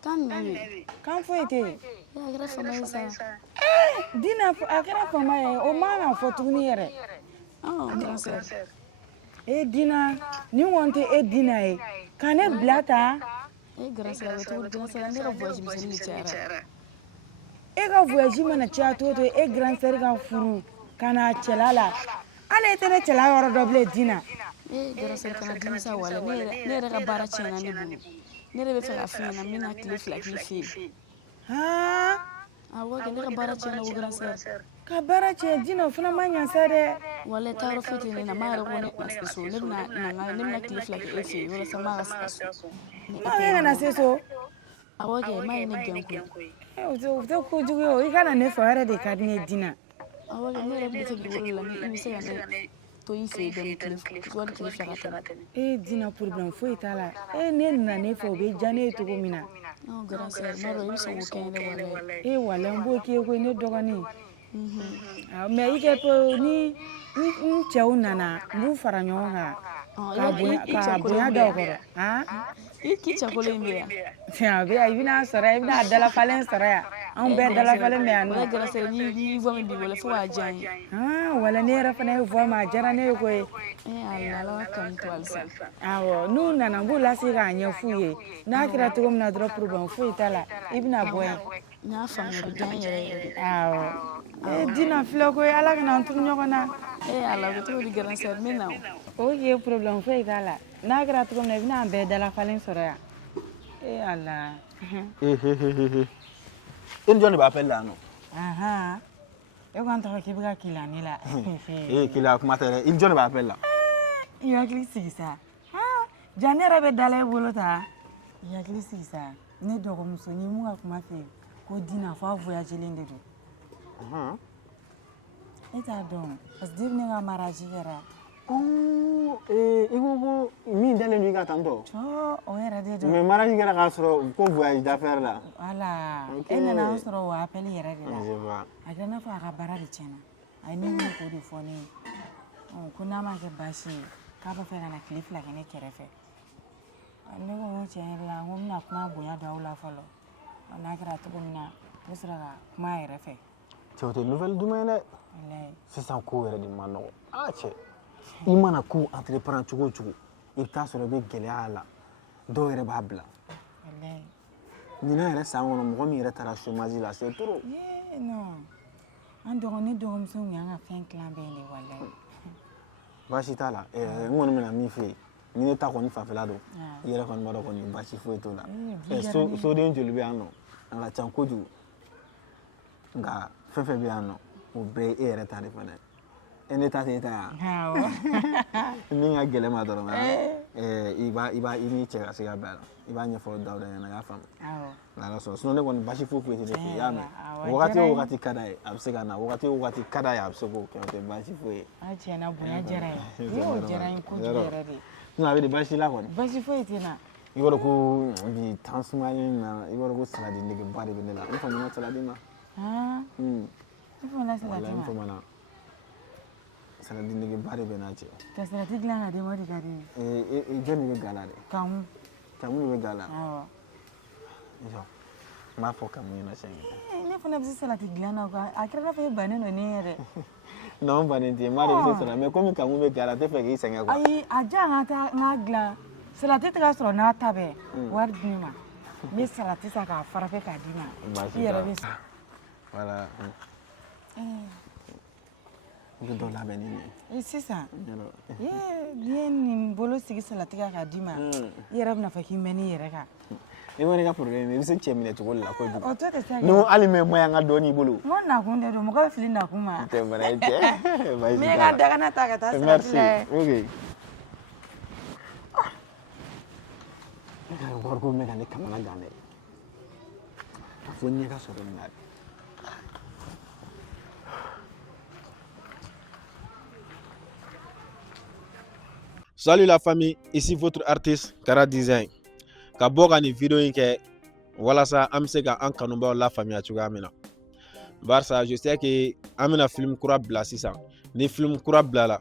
Quand même. Kan foyi tɛ yen. A kɛra fama ye sa. Dina a kɛra fama ye o man kan fɔ tuguni yɛrɛ. Grand sœur. Dina nin kɔni tɛ e Dina ye ka ne bila tan. Grand sœur, grand sœur, ne ka voyage misɛnnin de cayara. E ka voyage mana caya cogo o cogo e grand sœur ka furu ka na cɛla la hali e tɛ ne cɛla yɔrɔ dɔ bilen Dina. Grand sœur kana dimi sa wala ne yɛrɛ ka baara tiɲɛna ne bolo. Ne yɛrɛ bɛ fɛ k'a f'i ɲɛna n bɛna tile 2 k'i fɛ yen. Han. Awɔ kɛ ke ne ka baara tiɲɛna o grand sœur ka baara cɛ dina o fana ma ɲa sa dɛ wala taaro foyi tɛ ne na maa yɛrɛ ko ne na se so ne bɛna tile 2 kɛ e fɛ yen walasa maa ka se so ma kɛ ka na se so awɔ kɛ maa ye ne gɛn koyi o tɛ kojugu ye o i kana ne fɔ yɛrɛ de ka di ne dina awɔ kɛ ne yɛrɛ bɛ se dugukolo la ni i bɛ se ka ne to i fɛ yen dɔɔni wali tile 2 ka tɛmɛ dina problème foyi t'a la ne nana ne fɛ o bɛ diya ne ye cogo min na non grand sœur n'a dɔn i bɛ se k'o kɛ n yɛrɛ walayi wala n b'o k'i ye koyi ne dɔgɔnin mais i kɛ to ni n cɛw nana n b'u fara ɲɔgɔn kan ka bonya da o kɔrɔ i k'i cɛkolon in bɛ yan a bɛ yan i bɛna sɔrɔ yan i bɛna dalafalen sɔrɔ yan anw bɛɛ dalafalen bɛ yan nɔ wala grand sœur ni voix min b'i wala fo k'a diya n ye wala ne yɛrɛ fana ye voix ma a diyara ne ye koyi ala ka kanu to halisa awɔ n'u nana n b'u lase k'a ɲɛ f'u ye n'a kɛra cogo min na dɔrɔn problème foyi t'a la i bɛna bɔ yan n y'a faamuya o bɛ diya n yɛrɛ yɛrɛ de awɔ dina filɛ koyi ala kana an turu ɲɔgɔn na ala o bɛ cogo di grand sœur n bɛ na o ye problème foyi t'a la n'a kɛra cogo min na i bɛna an bɛɛ dalafalen sɔrɔ yan ala e ni jɔn de b'a appel la yan nɔ e ko an tɔgɔ k'i bɛ ka kila ne la kila kuma tɛ dɛ i ni jɔn de b'a appel la i hakili sigi sa ja ne yɛrɛ bɛ dala i bolo ta i hakili sigi sa ne dɔgɔmuso n ye mun ka kuma fɛ ko dina fɔ a voyagelen de don e t'a dɔn parce que depuis ne ka mariage kɛra i ko min dalen don i ka tan tɔ o yɛrɛ de don mais mariage kɛra k'a sɔrɔ ko voyage d'affaires la voilà e nana an sɔrɔ o appel yɛrɛ de la a kɛra i n'a fɔ a ka baara de tiɲɛna a ye ne wele k'o de fɔ ne ye ko n'a ma kɛ baasi ye k'a b'a fɛ ka na tile 2 kɛ ne kɛrɛfɛ ne ko n ko tiɲɛ yɛrɛ la n ko n bɛna kuma bonya don aw la fɔlɔ n'a kɛra cogo min na ne sera ka kuma a yɛrɛ fɛ cɛ o tɛ nouvelle duman ye dɛ sisan ko yɛrɛ de ma nɔgɔ cɛ i mana ko entreprendre cogo o cogo i bɛ taa sɔrɔ i bɛ gɛlɛya a la dɔw yɛrɛ b'a bila ɲinan yɛrɛ san kɔnɔ mɔgɔ min yɛrɛ taara chômage la c'est trop non an dɔgɔnin dɔgɔmuso min y'an ka fɛn tilan bɛɛ de walayi baasi t'a la n kɔni bɛna min f'i ye ni ne ta kɔni fanfɛla don i yɛrɛ kɔni b'a dɔn kɔni baasi foyi t'o la soden joli bɛ yan nɔ a ka ca kojugu nka fɛn fɛn bɛ yan nɔ o bɛɛ ye e yɛrɛ ta de fana ye ne ta tɛ e ta yan min ka gɛlɛn ma dɔrɔn i ni cɛ ka se ka bɛn a la i b'a ɲɛfɔ Dawuda ɲɛna i y'a faamu n'Ala sɔnna sinon ne kɔni baasi foyi tɛ ne fɛ i y'a mɛn wagati o wagati ka d'a ye a bɛ se ka na wagati o wagati ka d'a ye a bɛ se k'o kɛ o tɛ baasi foyi ye tiɲɛna bonya diyara ye y'o diyara n ye kojugu yɛrɛ de sinon a bɛ di baasi la kɔni baasi foyi tɛ na i b'a dɔn ko bi temps sumalen na i b'a dɔn ko saladi negeba de bɛ ne la n famana saladi ma i famana saladi ma n famana saladi negeba de bɛ n'a cɛ ka salati dilan ka di ma o de ka di jɔn de bɛ gala de kamu de bɛ gala n b'a fɔ kamu ɲɛna siɲɛ kelen ne fana bɛ se salati dilan na a kɛra i n'a fɔ e bannen don ne yɛrɛ non n bannen tɛ n b'a dɔn i bɛ se sɔrɔ mais komi kamu bɛ gala a tɛ fɛ k'i sɛgɛn quoi ayi a diya n ka dilan salati tɛ ka sɔrɔ n'a ta bɛɛ wari di ma n bɛ salati san k'a fara k'a d'i ma i yɛrɛ bɛ sa voilà n bɛ dɔ labɛn ni nin sisan n'i ye nin bolo sigi salati kan k'a d'i ma i yɛrɛ bɛna fɔ k'i mɛn n'i yɛrɛ kan i ma ne ka problème i bɛ se cɛ minɛ cogo de la kojugu o to tɛ se n'o hali mɛ moyen ka dɔɔnin i bolo n ko nakun de don mɔgɔ bɛ fili nakun ma tɛ bana ye cɛ n bɛ ka dagana ta ka taa salati la ye ok wari ko bɛ ka ne kamana gan dɛ a fɔ ɲɛ ka sɔrɔ nin na dɛ Salut la famille, ici votre artiste Kara Design. Ka bɔ ka nin vidéo in kɛ walasa an bɛ se ka an kanubaw la faamuya cogoya min na. Barisa je sais que an bɛna film kura bila sisan. Ni film kura bilala,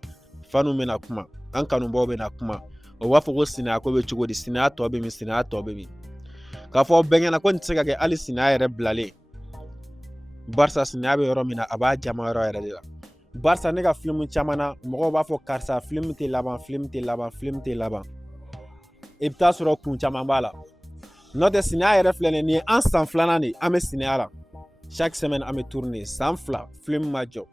fanu bɛna kuma, an kanubaw bɛna kuma. O b'a fɔ ko sinaya ko bɛ cogo di? Sinaya tɔ bɛ min? Sinaya tɔ bɛ min? K'a fɔ bɛɛ ɲɛna ko nin tɛ se ka kɛ hali sinaya yɛrɛ bilalen. Barisa sinaya bɛ yɔrɔ min na, a b'a jama yɔrɔ yɛrɛ de la. Barisa ne ka film caman na mɔgɔw b'a fɔ karisa film tɛ laban film tɛ laban film tɛ laban i bɛ taa sɔrɔ kun caman b'a la n'o tɛ sinaya yɛrɛ filɛ nin ye an san filanan de an bɛ sinaya la chaque semaine an bɛ tourner san 2 film ma jɔ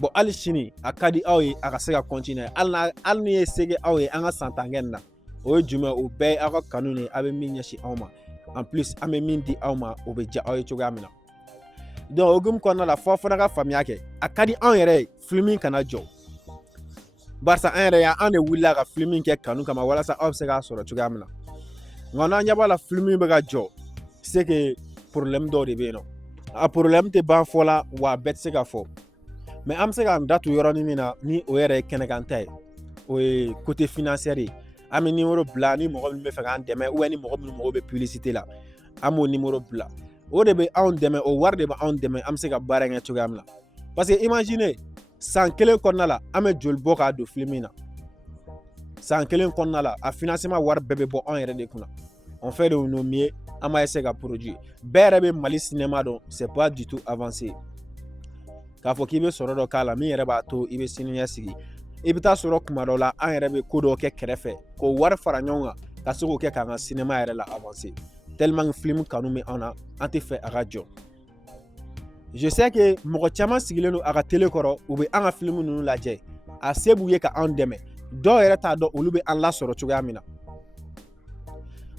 bon hali sini a ka di aw ye a ka se ka continuer hali ni ye se kɛ aw ye an ka san 10 kɛ nin na o ye jumɛn o bɛɛ ye aw ka kanu de ye a bɛ min ɲɛsin aw ma en plus an bɛ min di aw ma o bɛ diya aw ye cogoya min na donc ogum kɔnɔna la fɔ fana ka faamuya kɛ a ka di anw yɛrɛ ye film in kana jɔ barisa an yɛrɛ y'an de wulila ka film in kɛ kanu kama walasa aw bɛ se k'a sɔrɔ cogoya min na nka n'an ɲɛ b'a la film in bɛ ka jɔ c'est que problème dɔw de bɛ yen nɔ a problème tɛ ban fɔ la wa a bɛɛ tɛ se ka fɔ mais an bɛ se k'an da tu yɔrɔnin min na ni o yɛrɛ ye kɛnɛkan ta ye o ye côté financier ye an bɛ numéro bila ni mɔgɔ min bɛ fɛ k'an dɛmɛ ou ni mɔgɔ min mago bɛ publicité la an b'o numéro bila o de bɛ anw dɛmɛ o wari de bɛ anw dɛmɛ an bɛ se ka baara in kɛ cogoya min na parce que imagine san kelen kɔnɔna la an bɛ joli bɔ k'a don film in na san kelen kɔnɔna la a financement wari bɛɛ bɛ bɔ anw yɛrɛ de kunna on fait de nos mieux an b'a essayer ka produire bɛɛ yɛrɛ bɛ Mali cinéma dɔn c'est pas du tout avancé k'a fɔ k'i bɛ sɔrɔ dɔ k'a la min yɛrɛ b'a to i bɛ sini ɲɛsigi i bɛ taa sɔrɔ kuma dɔ la an yɛrɛ bɛ ko dɔw kɛ kɛrɛfɛ k'o wari fara ɲɔgɔn kan ka se k'o kɛ k'an ka cinéma yɛrɛ la avancer tellement que film kanu bɛ an na an tɛ fɛ a ka jɔ je sais que mɔgɔ caman sigilen don a ka télé kɔrɔ u bɛ an ka film ninnu lajɛ a se b'u ye ka an dɛmɛ dɔw yɛrɛ t'a dɔn olu bɛ an lasɔrɔ cogoya min na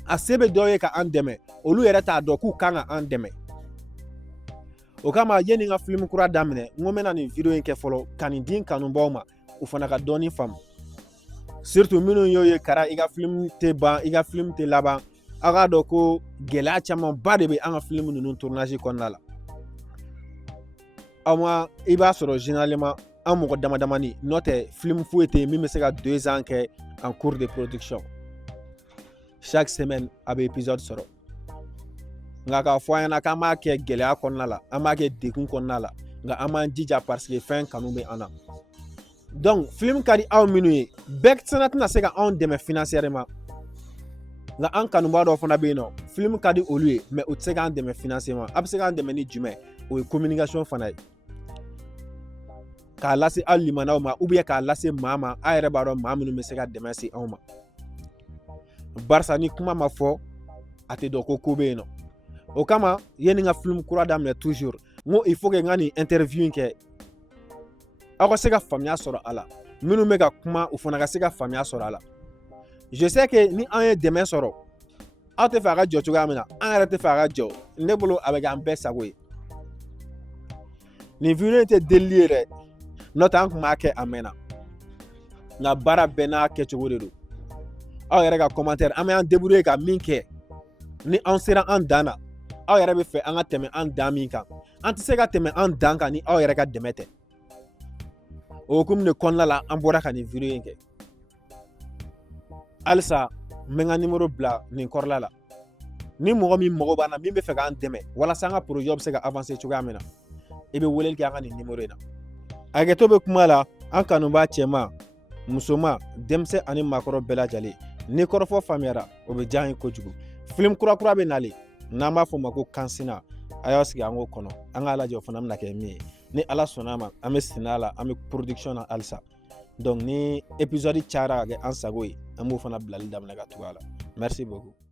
a se bɛ dɔw ye ka an dɛmɛ olu yɛrɛ t'a dɔn k'u kan ka an dɛmɛ o kama yanni n ka film kura daminɛ n ko n bɛna nin video in kɛ fɔlɔ ka nin di n kanubaw ma u fana ka dɔɔni faamu surtout minnu y'o ye kara i ka film tɛ ban i ka film tɛ laban aw k'a dɔn ko gɛlɛya camanba de bɛ an ka film ninnu tournage kɔnɔna la aw ma i b'a sɔrɔ généralement an mɔgɔ damadamani n'o tɛ film foyi tɛ yen min bɛ se ka 2 ans kɛ en cours de production chaque semaine a bɛ épisode sɔrɔ nka k'a fɔ an ɲɛna k'an b'a kɛ gɛlɛya kɔnɔna la an b'a kɛ degun kɔnɔna la nka an b'an jija parce que fɛn kanu bɛ an na donc film ka di aw minnu ye bɛɛ fana tɛna se ka anw dɛmɛ financièrement nka an kanubaa dɔw fana bɛ yen nɔ film ka di olu ye mais u tɛ se k'an dɛmɛ financièrement a bɛ se k'an dɛmɛ ni jumɛn o ye communication fana ye k'a lase aw limanaw ma ou bien k'a lase maa ma a yɛrɛ b'a dɔn maa minnu bɛ se ka dɛmɛ se anw ma barisa ni kuma ma fɔ a tɛ dɔn ko bɛ yen nɔ o kama yanni n ka film kura daminɛ toujours n ko il faut que n ka nin interview in kɛ aw ka se ka faamuya sɔrɔ a la minnu bɛ ka kuma u fana ka se ka faamuya sɔrɔ a la je sais que ni an ye dɛmɛ sɔrɔ aw tɛ fɛ a ka jɔ cogoya min na an yɛrɛ tɛ fɛ a ka jɔ ne bolo a bɛ kɛ an bɛɛ sago ye nin video in tɛ delili ye dɛ n'o tɛ an tun b'a kɛ a mɛnna nka baara bɛɛ n'a kɛcogo de don aw yɛrɛ ka commentaire an bɛ an débrouiller ka min kɛ ni an sera an dan na aw yɛrɛ bɛ fɛ an ka tɛmɛ an dan min kan an tɛ se ka tɛmɛ an dan kan ni aw yɛrɛ ka dɛmɛ tɛ o hukumu de kɔnɔna la an bɔra ka nin video in kɛ halisa n bɛ n ka numéro bila nin kɔrɔla la ni mɔgɔ min mago b'an na min bɛ fɛ k'an dɛmɛ walasa an ka projet bɛ se ka avancer cogoya min na i bɛ weleli kɛ an ka nin numéro in na hakɛto bɛ kuma la an kanubaa cɛman musoman denmisɛn ani maakɔrɔ bɛɛ lajɛlen ni kɔrɔfɔ faamuyara o bɛ diya an ye kojugu film kura bɛ nalen n'an b'a fɔ o ma ko kansina a y'aw sigi an k'o kɔnɔ an k'a lajɛ o fana bɛna kɛ min ye ni ala sɔnna a ma an bɛ sɛnɛ a la an bɛ production na halisa donc ni épisode cayara ka kɛ an sago ye an b'o fana bilali daminɛ ka tugu a la merci beaucoup